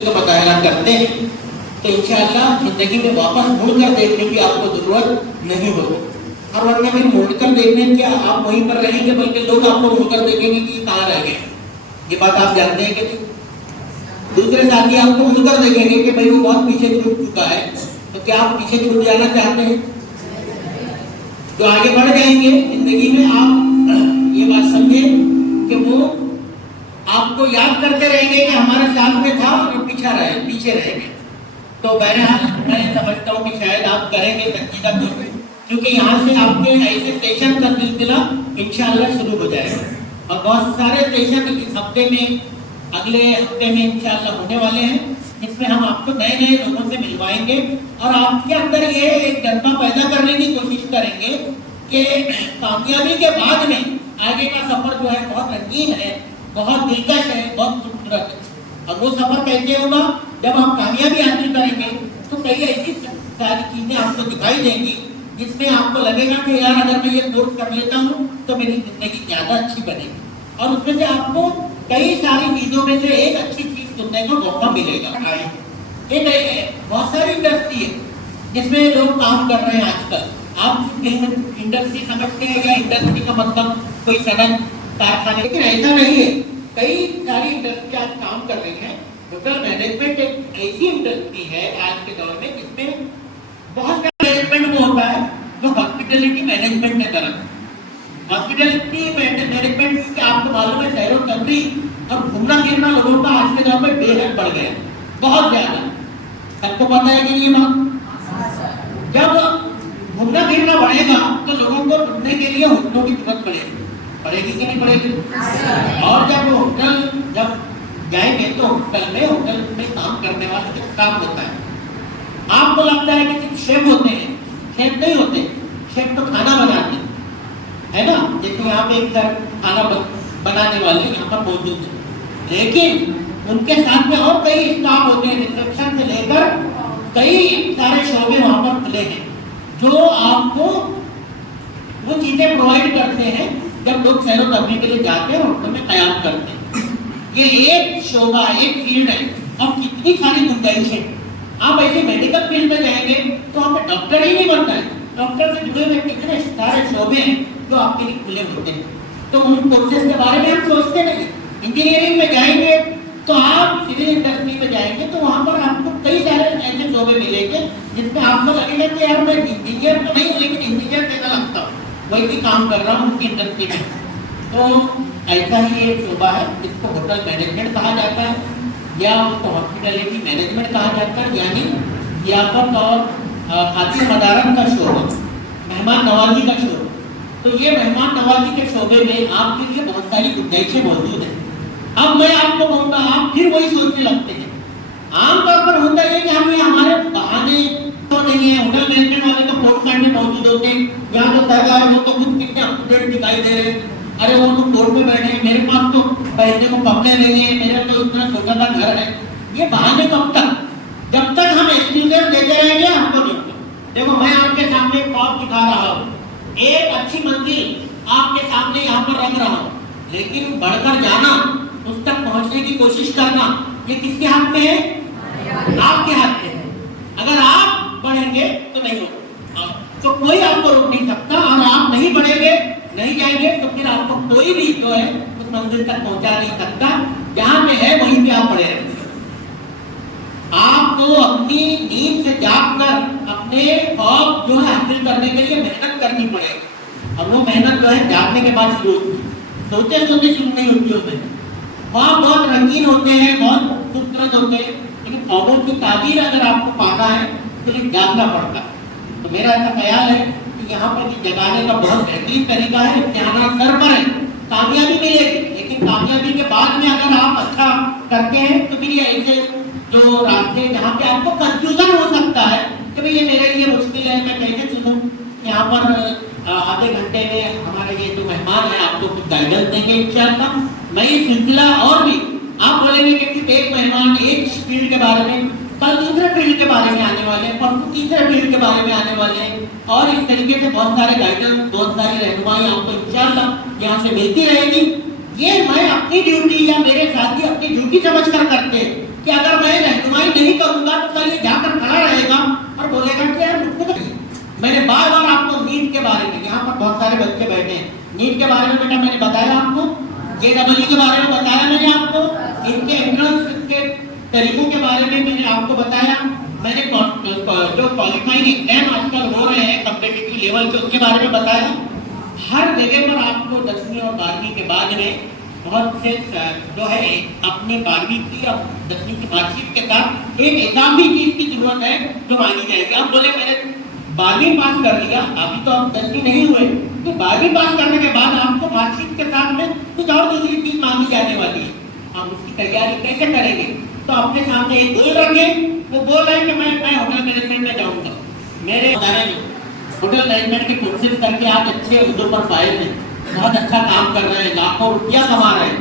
का मुताबिला करते हैं तो इंशाअल्लाह जिंदगी में वापस मुड़ कर देखने की आपको जरूरत नहीं होगी। और वरना फिर मुड़ कर देखने की आप वहीं पर रहेंगे, बल्कि लोग आपको मुड़ कर देखेंगे कि कहाँ रह गए। ये बात आप जानते हैं कि दूसरे साथी आपको मुड़ कर देखेंगे कि भाई वो बहुत पीछे छूट चुका है, तो क्या आप पीछे छूट जाना चाहते हैं? तो आगे बढ़ जाएंगे जिंदगी में। आप ये बात समझे कि वो आपको याद करते रहेंगे कि हमारे साथ में था और पीछे रह गए। तो बहरहाल मैं समझता हूँ कि शायद आप करेंगे तकीदा, क्योंकि यहाँ से आपके ऐसे सेशन का सिलसिला इंशाअल्लाह शुरू हो जाएगा और बहुत सारे सेशन इस हफ्ते में, अगले हफ्ते में इंशाअल्लाह होने वाले हैं, जिसमें हम आपको नए नए लोगों से मिलवाएंगे और आपके अंदर ये एक जज्बा पैदा करने की कोशिश करेंगे कि कामयाबी के बाद में आगे का सफर जो है बहुत रंगीन है, बहुत दिलकश है, बहुत खूबसूरत है। और वो सफर कैसे होगा? जब हम कामयाबी हासिल करेंगे तो कई ऐसी सारी चीजें आपको दिखाई देंगी जिसमें आपको लगेगा कि यार अगर मैं ये कोर्स कर लेता हूँ तो मेरी जिंदगी ज्यादा अच्छी बनेगी। और उसमें से आपको कई सारी चीजों में से एक अच्छी चीज सुनने को मौका मिलेगा। एक बहुत सारी इंडस्ट्री है जिसमें लोग काम कर रहे हैं आजकल। आप फिल्म इंडस्ट्री समझते हैं या इंडस्ट्री का मतलब कोई सड़क कारखाने, लेकिन ऐसा नहीं है। कई सारी इंडस्ट्री आज काम कर रही है। होटल मैनेजमेंट एक ऐसी इंडस्ट्री है आज के दौर में जिसमें बहुत सारा मैनेजमेंट वो होता है जो हॉस्पिटलिटी मैनेजमेंट है। तरफ हॉस्पिटलिटी मैनेजमेंट के आपको मालूम है सैरो तफरी और घूमना फिरना लोगों का आज के दौर में बेहद बढ़ गया, बहुत ज्यादा। सबको पता है कि ये बात, जब घूमना फिरना बढ़ेगा तो लोगों को ढूंढने के लिए होटलों की जरूरत पड़ेगी कि नहीं पड़ेगी? और जब होटल जब जाएंगे तो होटल में काम करने वाला जो काम होता है, आपको लगता है कि सिर्फ शेफ होते हैं, शेफ नहीं होते। शेफ तो खाना बनाते हैं, है ना? जैसे यहाँ पे एक खाना बनाने वाले यहाँ पर मौजूद है, लेकिन उनके साथ में और कई स्टाफ होते हैं, रिसेप्शन से लेकर कई सारे शोबे वहां पर खुले हैं जो आपको वो चीजें प्रोवाइड करते हैं जब लोग सैरो तफरीह के लिए जाते हैं और होटल में कयाम करते हैं। ये एक शोबा, एक फील्ड है। अब कितनी सारी गुंजाइश है। आप ऐसे मेडिकल फील्ड में जाएंगे तो हमें डॉक्टर ही नहीं बनना है, डॉक्टर से जुड़े हुए कितने सारे शोबे हैं जो आपके लिए खुले होते हैं। तो उन कोर्सेज के बारे में हम सोचते नहीं। इंजीनियरिंग में जाएंगे तो आप सिविल इंडस्ट्री में जाएंगे तो वहां पर आपको कई सारे ऐसे शोबे मिलेंगे जिसमें आपको लगेगा कि यार मैं इंजीनियर तो नहीं हूँ, लेकिन इंजीनियर जैसा लगता हूँ, वही भी काम कर रहा हूँ उनकी इंडस्ट्री में। तो ऐसा ही एक शोबा है जिसको होटल मैनेजमेंट कहा जाता है या उसको हॉस्पिटलिटी मैनेजमेंट कहा जाता है, यानी जियाफत और खातिर मदारत का शोबा, मेहमान नवाजी का शोबा। तो ये मेहमान नवाजी के शोबे में आपके लिए बहुत सारी गुंजाइशें मौजूद हैं। अब मैं आपको कहूँगा, आप फिर वही सोचने लगते हैं। आमतौर पर होता है कि हमें हमारे बहाने तो नहीं है। होटल मैनेजमेंट वाले तो कोर्ट साइड में मौजूद होते हैं, यहाँ जो तैयार है वो तो खुद कितने अप टू डेट दिखाई दे रहे हैं। अरे वो तो कोर्ट में बैठे हैं, मेरे पास तो पहनने को कपड़े नहीं है, मेरा तो इतना छोटा सा घर है। ये बहाने कब तक? जब तक हम एक्सक्यूजेस देते रहेंगे हमको नहीं होगा। देखो मैं आपके सामने ख्वाब दिखा रहा हूँ, एक अच्छी मंजिल आपके सामने यहाँ पर रख रहा हूँ, लेकिन बढ़कर जाना, उस तक पहुँचने की कोशिश करना, ये किसके हाथ में है? आपके हाथ में है। अगर आप बढ़ेंगे तो नहीं होगा, तो कोई आपको रोक नहीं सकता। और आप नहीं बढ़ेंगे, नहीं जाएंगे तो फिर आपको कोई भी जो है उस मंजिल तक पहुंचा नहीं सकता। जहां पे है वहीं पे आप पड़े रहेंगे। आपको अपनी नींद से जागकर अपने ख्वाब जो है हासिल करने के लिए मेहनत करनी पड़ेगी। और वो मेहनत जो है जागने के बाद शुरू होती है, सोते सोते शुरू नहीं होती है। ख्वाब बहुत रंगीन होते हैं, बहुत खूबसूरत होते हैं, लेकिन ख्वाबों की ताबीर अगर आपको पाना है तो फिर जागना पड़ता है। तो मेरा ऐसा ख्याल है कि यहाँ पर जगाने का बहुत बेहतरीन तरीका है। इम्तिहान सर पर है, कामयाबी मिलेगी, लेकिन कामयाबी के बाद में अगर आप अच्छा करते हैं तो फिर ये ऐसे जो रास्ते जहाँ पे आपको कंफ्यूजन हो सकता है कि भाई ये मेरे लिए मुश्किल है, मैं कैसे चुनूं। यहाँ पर आधे घंटे में हमारे ये जो मेहमान है आपको कुछ गाइडेंस देंगे इंशाअल्लाह। मैं ये सिलसिला और भी आप बोलेंगे कि सिर्फ एक मेहमान एक फील्ड के बारे में, कल दूसरे फील्ड के बारे में आने वाले हैं, परसों तीसरे फील्ड के बारे में आने वाले हैं, और इस तरीके से बहुत सारे गाइडेंस, बहुत सारी रहनुमाई आपको इंशाअल्लाह यहाँ से मिलती रहेगी। ये मैं अपनी ड्यूटी या मेरे साथी अपनी ड्यूटी समझकर करते हैं कि अगर मैं नहीं करूंगा तो कल ये जाकर खड़ा रहेगा और बोलेगा कि यार मुझको तो मैंने बार बार आपको नीट के बारे में, यहाँ पर बहुत सारे बच्चे बैठे हैं, नीट के बारे में बेटा मैंने बताया आपको, JEE के बारे में बताया मैंने आपको, इनके एंट्रेंस के तरीकों के बारे में मैंने आपको बताया, मैंने जो क्वालिफाइंग एग्जाम आजकल हो रहे हैं कॉम्पिटिटिव लेवल के उसके बारे में बताया। हर जगह पर आपको 10वीं और 12वीं के बाद में बहुत से जो है अपने 12वीं की और 10वीं की मार्कशीट के साथ एक एग्जाम भी चीज की जरूरत है जो मांगी जाएगी। आप बोले मैंने 12वीं पास कर लिया, अभी तो आप 10वीं नहीं हुए, तो 12वीं पास करने के बाद आपको मार्कशीट के साथ में कुछ और दूसरी चीज मांगी जाने वाली है, आप उसकी तैयारी कैसे करेंगे? तो अपने सामने एक गोल रखें, वो बोल रहे हैं कि मैं होटल मैनेजमेंट में जाऊंगा, मेरे होटल मैनेजमेंट के कोर्सेज करके आप अच्छे उद्योग पर फाइल हैं, बहुत अच्छा काम कर रहे हैं, लाखों रुपया कमा रहे हैं,